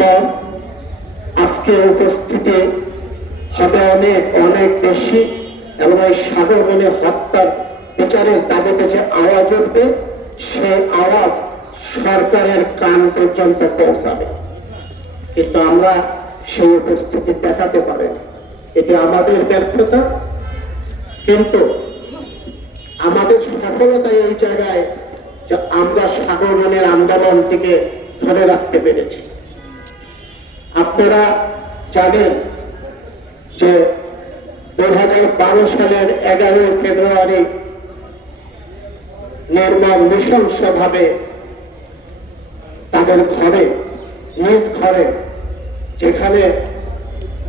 পর আজকে উপস্থিতি হবে অনেক অনেক বেশি এবং এই সাগর বনে হত্যার বিচারের দাবিতে যে আওয়াজ উঠবে সেই আওয়াজ সরকারের কান পর্যন্ত পৌঁছাবে। কিন্তু আমরা সেই উপস্থিতি দেখাতে পারি এটি আমাদের ব্যর্থতা, কিন্তু আমাদের সফলতা এই জায়গায় যে আমরা সাগর বনের আন্দোলনটিকে ধরে রাখতে পেরেছি। আপনারা জানেন যে দুই হাজার বারো সালের এগারোই ফেব্রুয়ারি নির্মম নৃশংসভাবে তাদের ঘরে, নিজ ঘরে, যেখানে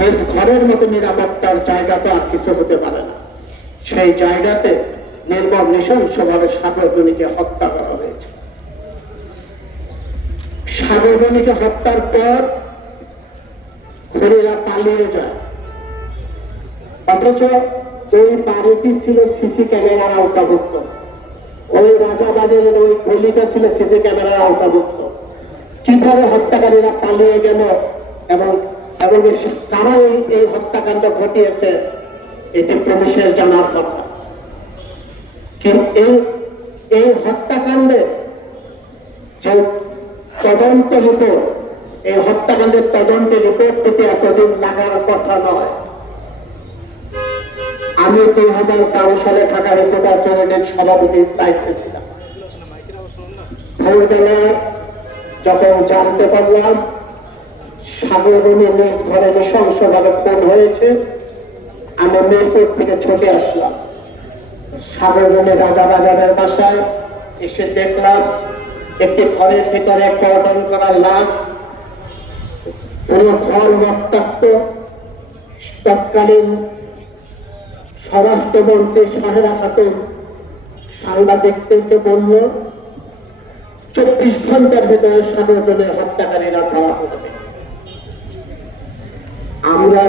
নিজ ঘরের মতো নিরাপত্তার জায়গা তো আর কিছু হতে পারে না, সেই জায়গাতে নির্মম নৃশংসভাবে সাগরবণীকে হত্যা করা হয়েছে। সাগরবণীকে হত্যার পর খুনিরা পালিয়ে যায়। অথচ ওই বাড়িটি ছিল সিসি ক্যামেরার আওতাভুক্ত। ওই রাজাবাজারের ওই গলিটা ছিল সিসি ক্যামেরার আওতাভুক্ত। কীভাবে হত্যাকারীরা পালিয়ে গেল এবং এবং কারা এই হত্যাকাণ্ড ঘটিয়েছে, এটি পুলিশের জানার কথা। এই এই হত্যাকাণ্ডে যে তদন্ত রিপোর্ট এই হত্যাকাণ্ডের তদন্তের রিপোর্ট থেকে এতদিন লাগার কথা নয়। আমি দুই হাজার বারো সালে ঢাকা রিপোর্টার ইউনিয়নের সভাপতির দায়িত্বে ছিলাম। ভোরবেলায় যখন জানতে পারলাম সাগরবনী নিজ ঘরে নৃশংসভাবে খুন হয়েছে, আমি মিরপুর থেকে ছুটে আসলাম। সাগরবনী রাজা বাজারের বাসায় এসে দেখলাম, একটি ঘরের ভিতরে কর্ডন করা লাশ তৎকালীন স্বরাষ্ট্রমন্ত্রী সাহেরা খাতুন সাংবাদিকদেরকে বলল, চব্বিশ ঘণ্টার ভিতরে সাগরজনের হত্যাকারীরা ধরা পড়বে। আমরা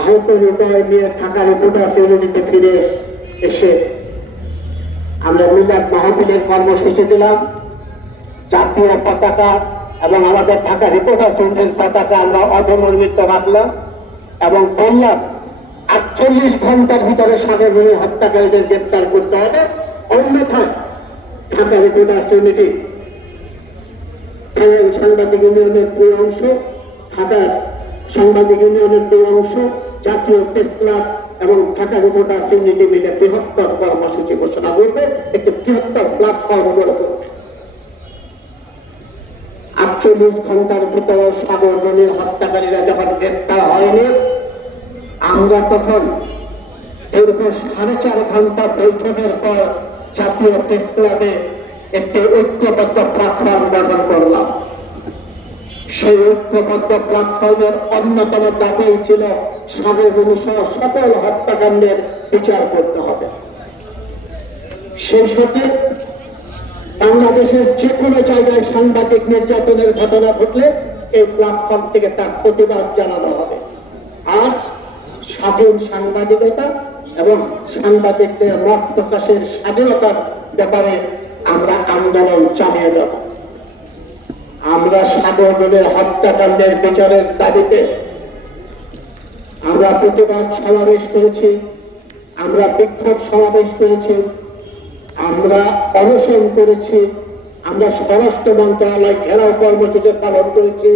আহত হৃদয় নিয়ে থাকা রিপোর্টার ইউনিটিতে ফিরে এসে আমরা মিলাদ মাহফিলের কর্মসূচি দিলাম। জাতীয় পতাকা এবং আমাদের ঢাকা রিপোর্টার ইউনিয়ন পতাকা আমরা অধমর্মিত রাখলাম এবং বললাম, আটচল্লিশ ঘণ্টার ভিতরে সাগরভূমি হত্যাকারীদের গ্রেপ্তার করতে হবে, অন্যথায় ঢাকা রিপোর্টার এবং সাংবাদিক ইউনিয়নের দুই অংশ, ঢাকার সাংবাদিক ইউনিয়নের দুই অংশ, জাতীয় প্রেস ক্লাব এবং ঢাকা রিপোর্টার ইউনিটি মিলে বৃহত্তর কর্মসূচি ঘোষণা করবে, একটি বৃহত্তর প্ল্যাটফর্ম গড়ে তুলবে। আটচল্লিশ ঘণ্টার ভিতরে সাগরজনীর হত্যাকারীরা যখন গ্রেপ্তার হয়নি, আমরা তখন দীর্ঘ সাড়ে চার ঘণ্টা বৈঠকের পর জাতীয় প্রেস ক্লাবে একটি ঐক্যবদ্ধ প্ল্যাটফর্ম গঠন করলাম। সেই ঐক্যবদ্ধ প্ল্যাটফর্মের অন্যতম দাবি ছিল সাগরভূমি সহ সকল হত্যাকাণ্ডের বিচার করতে হবে। সেই সাথে বাংলাদেশের যে কোনো জায়গায় সাংবাদিক নির্যাতনের ঘটনা ঘটলে এই প্ল্যাটফর্ম থেকে তার প্রতিবাদ জানানো হবে। আর স্বাধীন সাংবাদিকতা এবং সাংবাদিকদের মত প্রকাশের স্বাধীনতার ব্যাপারে আমরা আন্দোলন চালিয়ে যাব। আমরা সাগরদের হত্যাকাণ্ডের বিচারের দাবিতে আমরা প্রতিবাদ সমাবেশ করেছি, আমরা বিক্ষোভ সমাবেশ করেছি আমরা অনশন করেছি, আমরা স্বরাষ্ট্র মন্ত্রণালয় ঘেরাও কর্মসূচি পালন করেছি,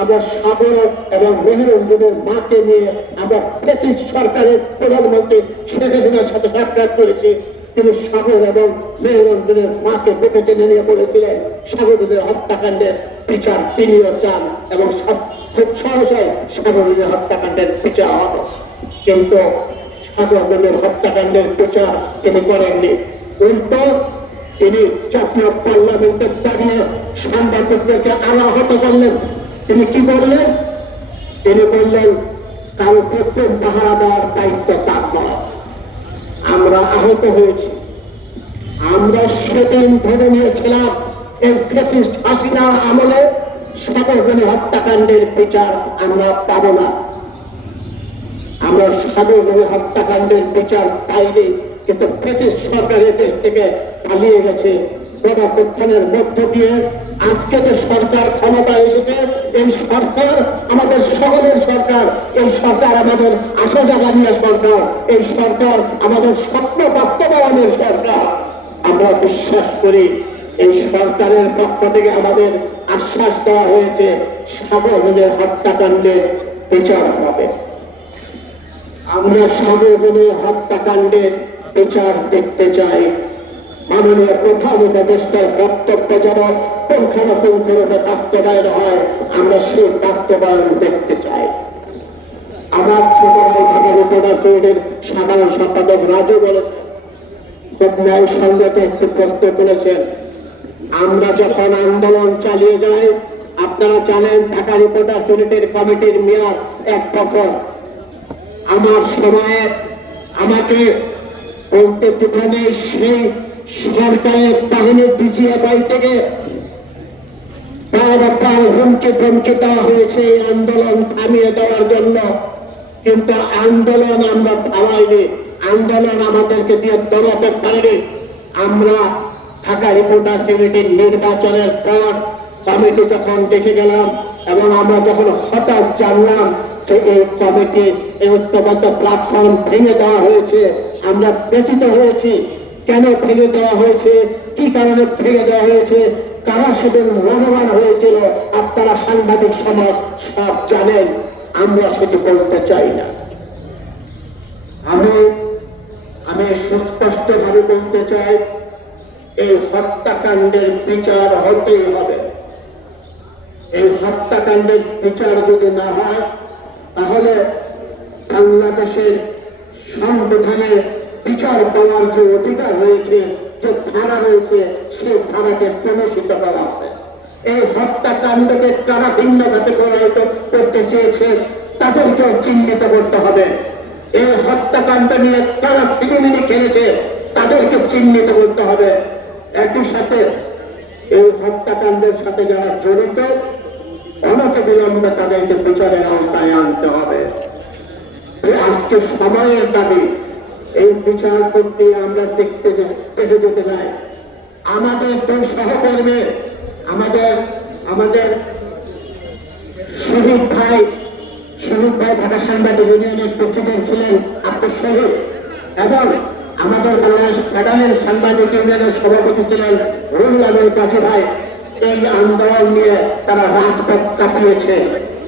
আমরা সাগর এবং মেহরঞ্জনের মাকে নিয়ে আমরা ফেসিস্ট সরকারের প্রধানমন্ত্রী শেখ হাসিনার সাথে সাক্ষাৎ করেছি। তিনি সাগর এবং মেহরঞ্জনের মাকে বুকে টেনে নিয়ে বলেছিলেন সাগরদের হত্যাকাণ্ডের বিচার তিনিও চান এবং সব খুব সহজে সাগরদের হত্যাকাণ্ডের বিচার হবে। কিন্তু সাগরদের হত্যাকাণ্ডের বিচার তিনি করেননি। তিনি জাতীয় পার্লামেন্টের দাঁড়িয়ে সাংবাদিকদেরকে আলাহত করলেন। তিনি কি বললেন? তিনি বললেন, কারও প্রত্যেক পাহারা দেওয়ার দায়িত্ব তার নয় আমরা আহত হয়েছি। আমরা সেদিন ধরে নিয়েছিলাম এই ফেসিস্ট হাসিনার আমলে। সাগরজনী হত্যাকাণ্ডের বিচার আমরা পাব না। আমরা সাগরজনী হত্যাকাণ্ডের বিচার পাইনি কিন্তু ফেসিস্ট সরকারের দেশ থেকে পালিয়ে গেছে। গণপ্রত্থানের মধ্য দিয়ে আজকে যে সরকার ক্ষমতা এসেছে, এই সরকার আমাদের সকলের সরকার। এই সরকার আমাদের আশা জাগানিয়া সরকার। এই সরকার আমাদের স্বপ্ন বাস্তবায়নের সরকার। আমরা বিশ্বাস করি, এই সরকারের পক্ষ থেকে আমাদের আশ্বাস দেওয়া হয়েছে সাগরের হত্যাকাণ্ডের বিচার হবে। আমরা সাগরের হত্যাকাণ্ডের বিচার দেখতে চাই। মাননীয় প্রধান উপদেষ্টার বক্তব্য যেন পুঙ্খানুপুঙ্খরূপে বাস্তবায়ন হয়, আমরা সেই বাস্তবায়ন দেখতে চাই। আমার ছোট ভাই ঢাকা উপরাষ্ট্রের সাধারণ সম্পাদক রাজু বলেছেন ন্যায় সঙ্গতে একটি প্রশ্ন করেছেন আমরা যখন আন্দোলন চালিয়ে যাই, আপনারা জানেন ঢাকা রিপোর্টার ইউনিটের কমিটির মেয়াদ এক বছর আমার সময়ে আমাকে আমরা থামাইনি। আমাদেরকে দিয়ে দমাতে পারেনি আমরা ঢাকা রিপোর্টার কমিটির নির্বাচনের পর কমিটি যখন দেখে গেলাম এবং আমরা যখন হঠাৎ জানলাম যে এই কমিটি এই ঐক্যবদ্ধ প্ল্যাটফর্ম ভেঙে দেওয়া হয়েছে আমরা ব্যথিত হয়েছি। কেন ভেঙে দেওয়া হয়েছে? কি কারণে ভেঙে দেওয়া হয়েছে? কারা সেদিন লাভবান হয়েছিল? আপনারা সাংবাদিক সমাজ সব জানেন। আমরা সেটি বলতে চাই না। আমি আমি সুস্পষ্ট ভাবে বলতে চাই, এই হত্যাকাণ্ডের বিচার হতেই হবে। এই হত্যাকাণ্ডের বিচার যদি না হয়, তাহলে বাংলাদেশের সংবিধানে বিচার পাওয়ার যে অধিকার রয়েছে, যে ধারা রয়েছে সেই ধারাকে প্রদর্শিত করা হবে। এই হত্যাকাণ্ডকে কারা ভিন্নভাবে প্রভাবিত করতে চেয়েছে তাদেরকেও চিহ্নিত করতে হবে। এই হত্যাকাণ্ড নিয়ে কারা সিনেমিনি খেলেছে, তাদেরকে চিহ্নিত করতে হবে। একই সাথে এই হত্যাকাণ্ডের সাথে যারা জড়িত অনকে বিলম্বে তাদেরকে বিচারের আওতায় আনতে হবে। আজকে সময়ের দাবি, এই বিচার করতে আমরা দেখতে যে- যেতে চাই। আমাদের দুই সহকর্মী, আমাদের আমাদের শহীদ ভাই শহীদ ভাই ঢাকা সাংবাদিক ইউনিয়নের প্রেসিডেন্ট ছিলেন আব্দুল শহীদ এবং আমাদের বাংলাদেশ ফেডারেল সাংবাদিক ইউনিয়নের সভাপতি ছিলেন রুহুল আমিন কাজী ভাই। এই আন্দোলন নিয়ে তারা রাজপথ কাঁপিয়েছে।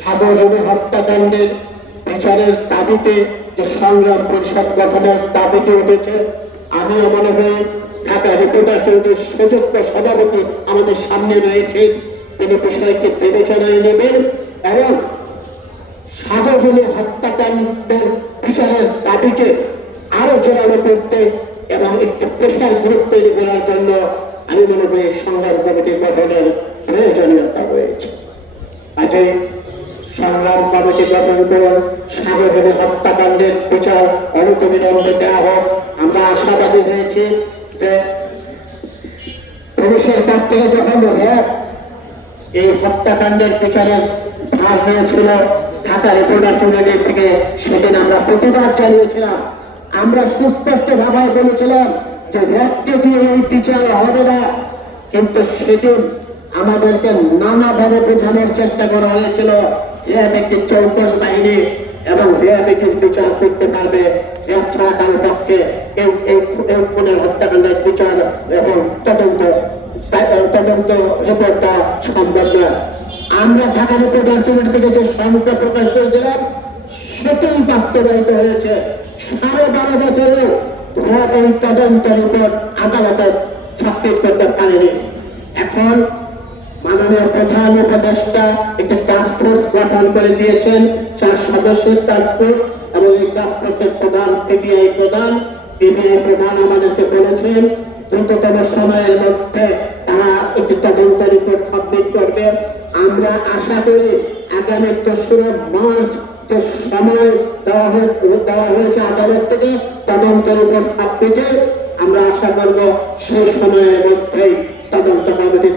সাগরগণে হত্যাকাণ্ডের বিচারের দাবিতে যে সংগ্রাম পরিষদ গঠনের দাবিতে উঠেছে আমিও মনে হয় ঢাকা রিপোর্টার চৌধুরীর সুযোগ্য সভাপতি আমাদের সামনে রয়েছে। তিনি বিষয়কে বিবেচনায় নেবেন এবং সাগরগুলি হত্যাকাণ্ডের বিচারের দাবিকে আরও জোরালো করতে এবং একটি স্পেশাল গ্রুপ তৈরি করার জন্য আমি মনে করি সংগ্রাম কমিটি গঠনের প্রয়োজনীয়তা রয়েছে। কাজে সংগ্রাম গঠন করুন হত্যাকাণ্ডের অনুকবিলম্বে দেওয়া হোক। আমরা আশাবাদী হয়েছি যে পুলিশের কাছ থেকে যখন এই হত্যাকাণ্ডের বিচারের ভার হয়েছিল ঢাকা রিপোর্টার থেকে, সেদিন আমরা প্রতিবাদ জানিয়েছিলাম। আমরা সুস্পষ্ট ভাবে বলেছিলাম যে র্যাবকে দিয়ে এই বিচার হবে না। কিন্তু সেদিন আমাদেরকে নানাভাবে বোঝানোর চেষ্টা করা হয়েছিল। চৌকস বাহিনী এবং র্যাব বিচার করতে পারবে। পক্ষে খুনের হত্যাকাণ্ডের বিচার এবং তদন্ত তদন্ত রিপোর্টটা সম্ভব নয় আমরা ঢাকা রিপোর্ট অঞ্চলের থেকে যে সংখ্যা প্রকাশ করেছিলাম, সেটাই বাস্তবায়িত হয়েছে। সাড়ে বারো বছরেও র্যাব এই তদন্ত রিপোর্ট আদালতে সাবমিট করতে পারেনি। এখন মাননীয় প্রধান উপদেষ্টা একটি টাস্ক ফোর্স গঠন করে দিয়েছেন। চার সদস্যের টাস্ক ফোর্স এবং এই টাস্ক ফোর্সের প্রধান পিবিআই প্রধান পিবিআই প্রধান আমাদেরকে বলেছেন, দ্রুততম সময়ের মধ্যে তারা একটি তদন্ত রিপোর্ট সাবমিট করবে। আমরা আশা করি আগামী দোসরা মার্চ যে সময় দেওয়া দেওয়া হয়েছে আদালত থেকে, তদন্ত রিপোর্ট সাবমিটে আমরা আশা করব সেই সময়ের মধ্যেই তদন্ত কমিটির